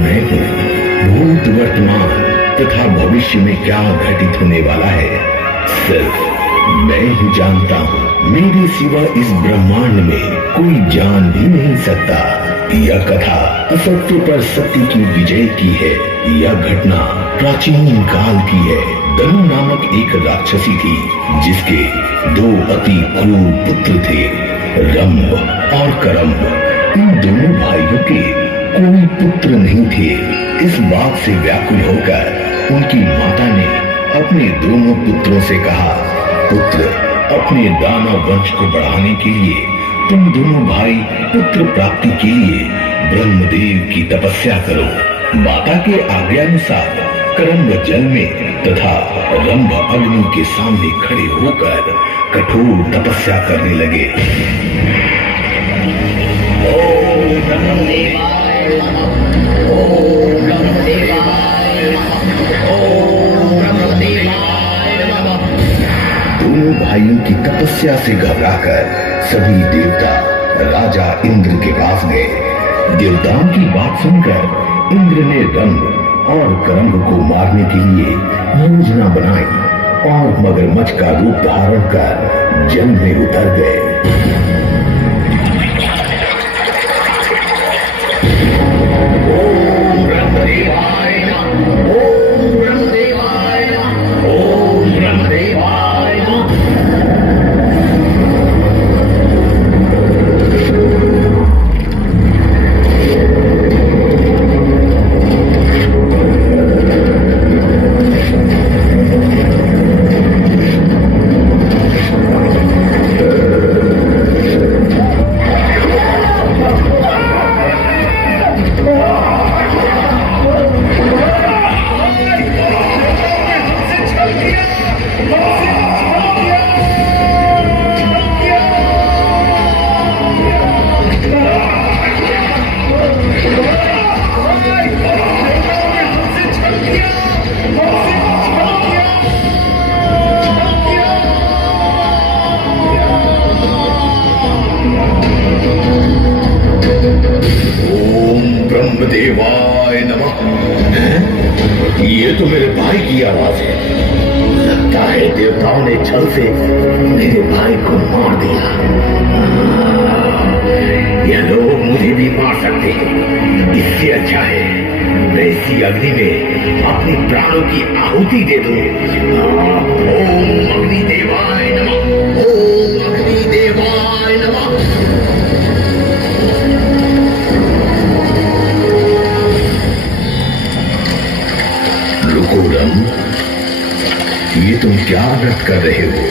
मैं हूँ। भूत, वर्तमान तथा भविष्य में क्या घटित होने वाला है सिर्फ मैं ही जानता हूँ। मेरे सिवा इस ब्रह्मांड में कोई जान भी नहीं सकता। यह कथा असत्य पर सत्य की विजय की है। यह घटना प्राचीन काल की है। दनु नामक एक राक्षसी थी जिसके दो अति क्रूर पुत्र थे, रंभ और करंभ। इन दोनों भाइयों के कोई पुत्र नहीं थे। इस बात से व्याकुल होकर उनकी माता ने अपने दोनों पुत्रों से कहा, पुत्र, अपने दानव वंश को बढ़ाने के लिए तुम दोनों भाई पुत्र प्राप्ति के लिए ब्रह्मदेव की तपस्या करो। माता के आज्ञानुसार करंभ जल में तथा रंभ अग्नि के सामने खड़े होकर कठोर तपस्या करने लगे। ओम ब्रह्मदेवाय नमः। ओम ब्रह्मदेवाय नमः। ओम ब्रह्मदेवाय नमः। दोनों भाइयों की तपस्या से घबराकर सभी देवता राजा इंद्र के पास गए। देवताओं की बात सुनकर इंद्र ने रंभ और करंभ को मारने के लिए योजना बनाई और मगरमच्छ का रूप धारण कर जल में उतर गए। ओम ब्रह्मदेवाय नमः। ओम ब्रह्मदेवाय नमः। ओम ब्रह्मदेवाय नमः। ब्रह्मदेवाय नमः। ये तो मेरे भाई की आवाज है। लगता है देवताओं ने छल से मेरे भाई को मार दिया। ये लोग मुझे भी मार सकते हैं। इससे अच्छा है मैं इसी अग्नि में अपनी प्राणों की आहुति दे दूं। ओम अग्निदेवाय नमः। ओम अग्निदेवाय नमः। ये तुम क्या व्रत कर रहे हो?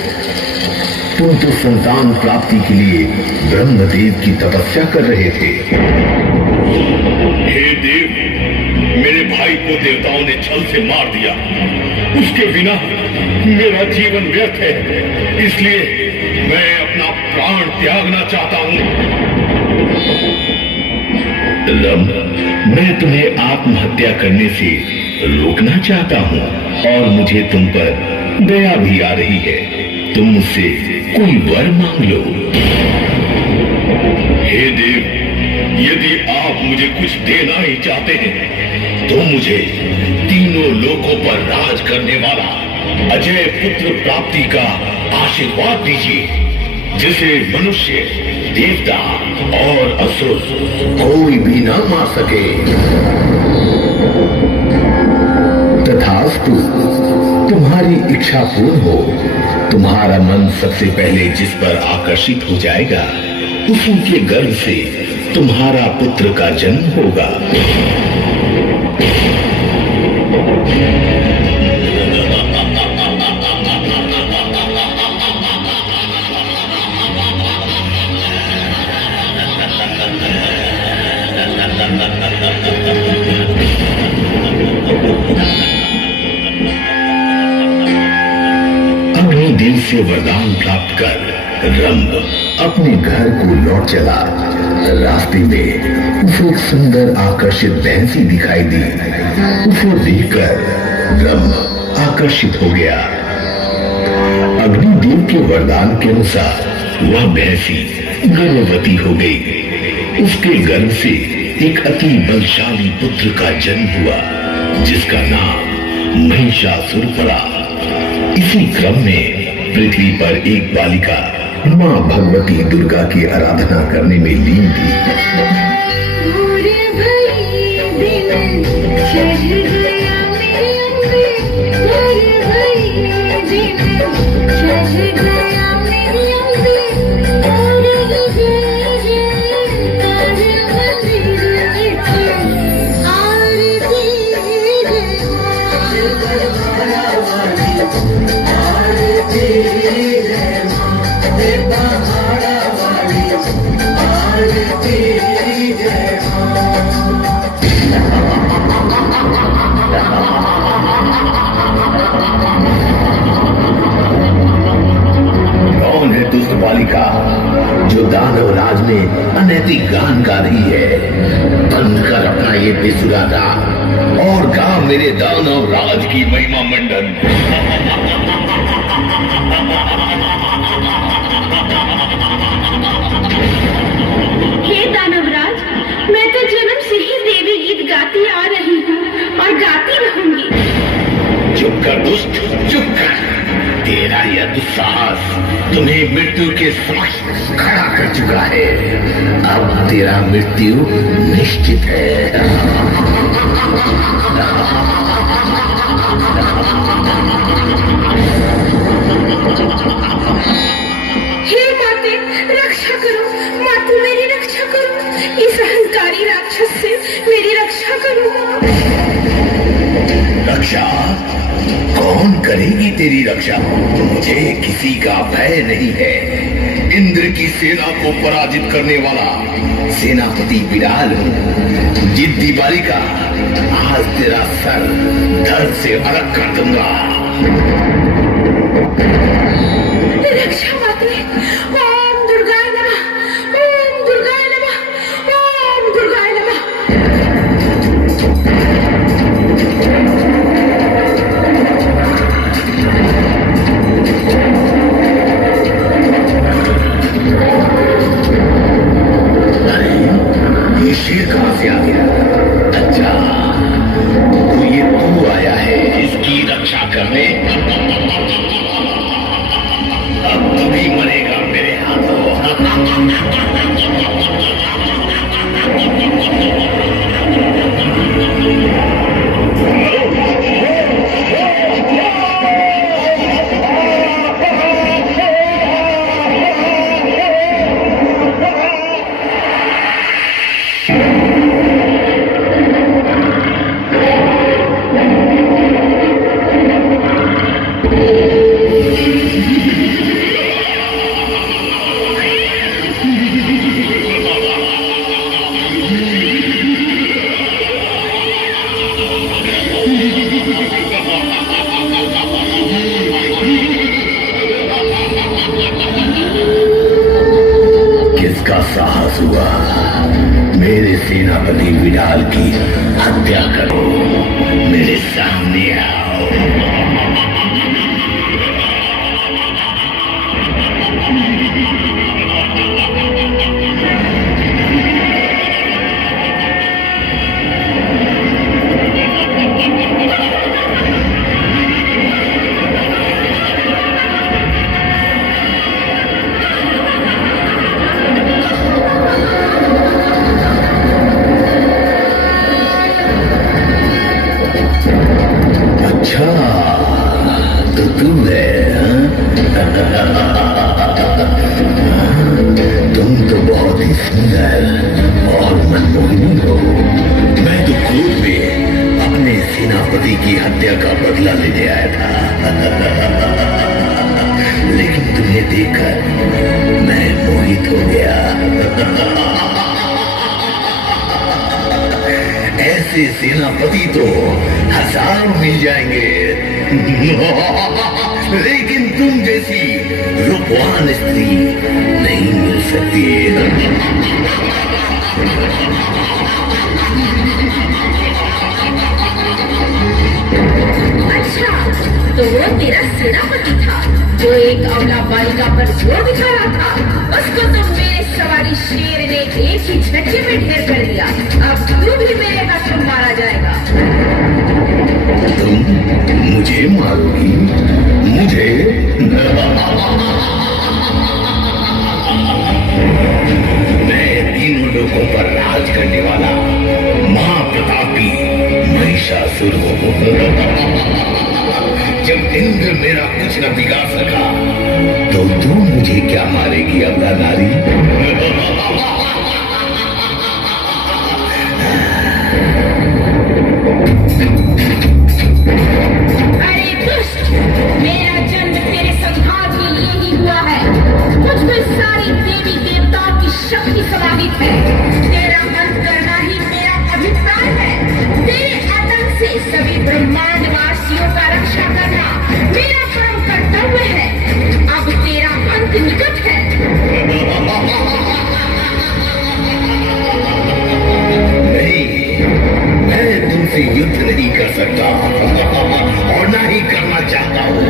तुम तो संतान प्राप्ति के लिए ब्रह्मदेव की तपस्या कर रहे थे। हे देव, मेरे भाई को देवताओं ने छल से मार दिया। उसके बिना मेरा जीवन व्यर्थ है, इसलिए मैं अपना प्राण त्यागना चाहता हूँ। मैं तुम्हें आत्महत्या करने से रोकना चाहता हूँ और मुझे तुम पर दया भी आ रही है। तुम मुझसे कोई वर मांग लो। हे देव, यदि आप मुझे कुछ देना ही चाहते हैं तो मुझे तीनों लोकों पर राज करने वाला अजय पुत्र प्राप्ति का आशीर्वाद दीजिए, जिसे मनुष्य, देवता और असुर कोई भी ना मार सके। तथास्तु, तुम्हारी इच्छा पूर्ण हो। तुम्हारा मन सबसे पहले जिस पर आकर्षित हो जाएगा उसी के गर्भ से तुम्हारा पुत्र का जन्म होगा। अग्निदेव से वरदान प्राप्त कर रंभ अपने घर को लौट चला। रास्ते में उसे एक सुंदर आकर्षित भैंसी दिखाई दी। उसे देखकर रंभ आकर्षित हो गया। अग्निदेव के वरदान के अनुसार वह भैंसी गर्भवती हो गई। उसके गर्भ से एक अति बलशाली पुत्र का जन्म हुआ, जिसका नाम महिषासुर पड़ा। इसी क्रम में पृथ्वी पर एक बालिका माँ भगवती दुर्गा की आराधना करने में लीन थी। कौन है दुष्ट बालिका जो दानव राज में अनैतिक गान गा रही है? बंद कर अपना ये बेसुरा गान और गा मेरे दानव राज की महिमा मंडन। हे दानवराज, मैं तो जन्म से ही देवी गीत गाती आ रही हूँ और गाती रहूंगी। चुप कर दुष्ट, चुप कर। तेरा यह दुस्साहस तुम्हें मृत्यु के समक्ष खड़ा कर चुका है। अब तेरा मृत्यु निश्चित है। हे माते, रक्षा करो। माते, मेरी रक्षा करो। इस अहंकारी राक्षस से मेरी रक्षा करो। रक्षा? कौन करेगी तेरी रक्षा? मुझे किसी का भय नहीं है। इंद्र की सेना को पराजित करने वाला सेनापति विडाल हूँ। जिद्दी बालिका, आज तेरा सर धड़ से अलग कर दूंगा। रक्षा माते। ओम दुर्गाय नमः, ओम दुर्गाय नमः, ओम दुर्गाय नमः। अरे, ये शेर कहां से आ गया? अच्छा, तो ये तू आया है इसकी रक्षा करने? अब तू भी मरेगा मेरे हाथों। किसका साहस हुआ मेरे सेनापति विडाल की हत्या करो? मेरे सामने आओ। अच्छा, तो तू है? तुम तो बहुत ही सुंदर और मनमोहनी हो। मैं तो क्रोध में अपने सेनापति की हत्या का बदला लेने आया था, लेकिन तुम्हें देखकर मैं मोहित हो गया। ऐसे सेनापति तो हजारों मिल जाएंगे, लेकिन तुम जैसी रूपवान स्त्री नहीं मिल सकती। अच्छा, तो वो तेरा सेनापति था जो एक अबला बालिका पर जोर दिखा रहा था। उसको तो मेरे सवारी शेर ने एक ही झटके में ढेर कर दिया। अब मारोगी मुझे? मैं तीनों लोगों पर राज करने वाला महाप्रतापी महिषासुर हूं। जब इंद्र मेरा कुछ न बिगाड़ सका तो तू मुझे क्या मारेगी अबला नारी? अरे दुष्ट, मेरा जन्म तेरे संहार के लिए ही हुआ है। मुझ में सारी देवी देवताओं की शक्ति समाहित है। तेरा अंत करना ही मेरा अभिप्राय है। तेरे आतंक से सभी ब्रह्मांडवासियों का रक्षा करना मेरा परम कर्तव्य है। अब तेरा अंत निकट है। नहीं, मैं तुमसे युद्ध नहीं कर सकता और ना ही करना चाहता हूँ।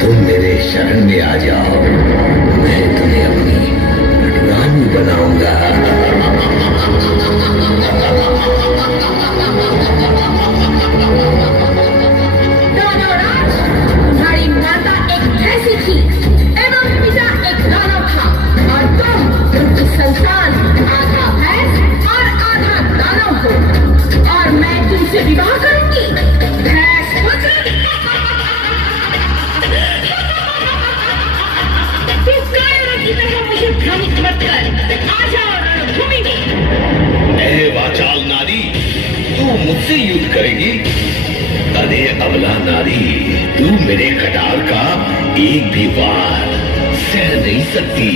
तुम मेरे शरण में आ जाओ, मैं तुम्हें अपनी रानी बनाऊंगा। दानवराज, तुम्हारी माता एक भैंसी थी एवं पिता एक दानव था और तुम उनकी संतान आधा भैंस और आधा दानव हो और मैं तुमसे विवाह करूंगी। भैंस पुत्र, तू कायरों की तरह मुझे भ्रमित मत कर। आ जाओ रणभूमि में। ए वाचाल नारी, तू मुझसे युद्ध करेगी? अरे अबला नारी, तू मेरे कटार का एक भी वार सह नहीं सकती।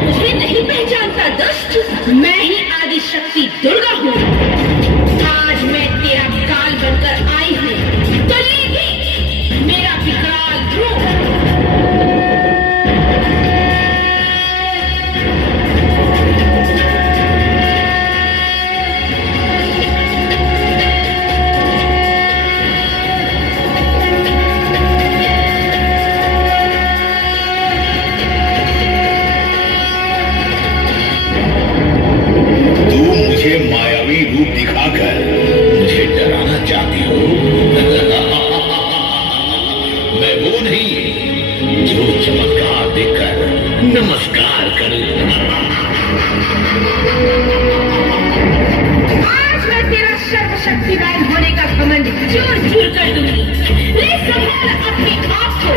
मुझे नहीं पहचानता दुष्ट, मैं ही आदि शक्ति दुर्गा हूँ। आज मैं तेरा काल बनकर आई हूँ, तो ये भी मेरा विकराल रूप। तू मुझे मायावी रूप दिखाकर मुझे डराना चाहती हो? मैं वो नहीं जो चमत्कार देकर नमस्कार करूं। आज मैं तेरा सर्वशक्तिमान होने का घमंड चूर चूर कर दूंगी। ले संभाल अपने आप को।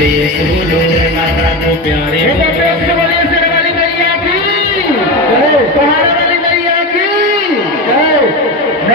देश बोलो माता को प्यारे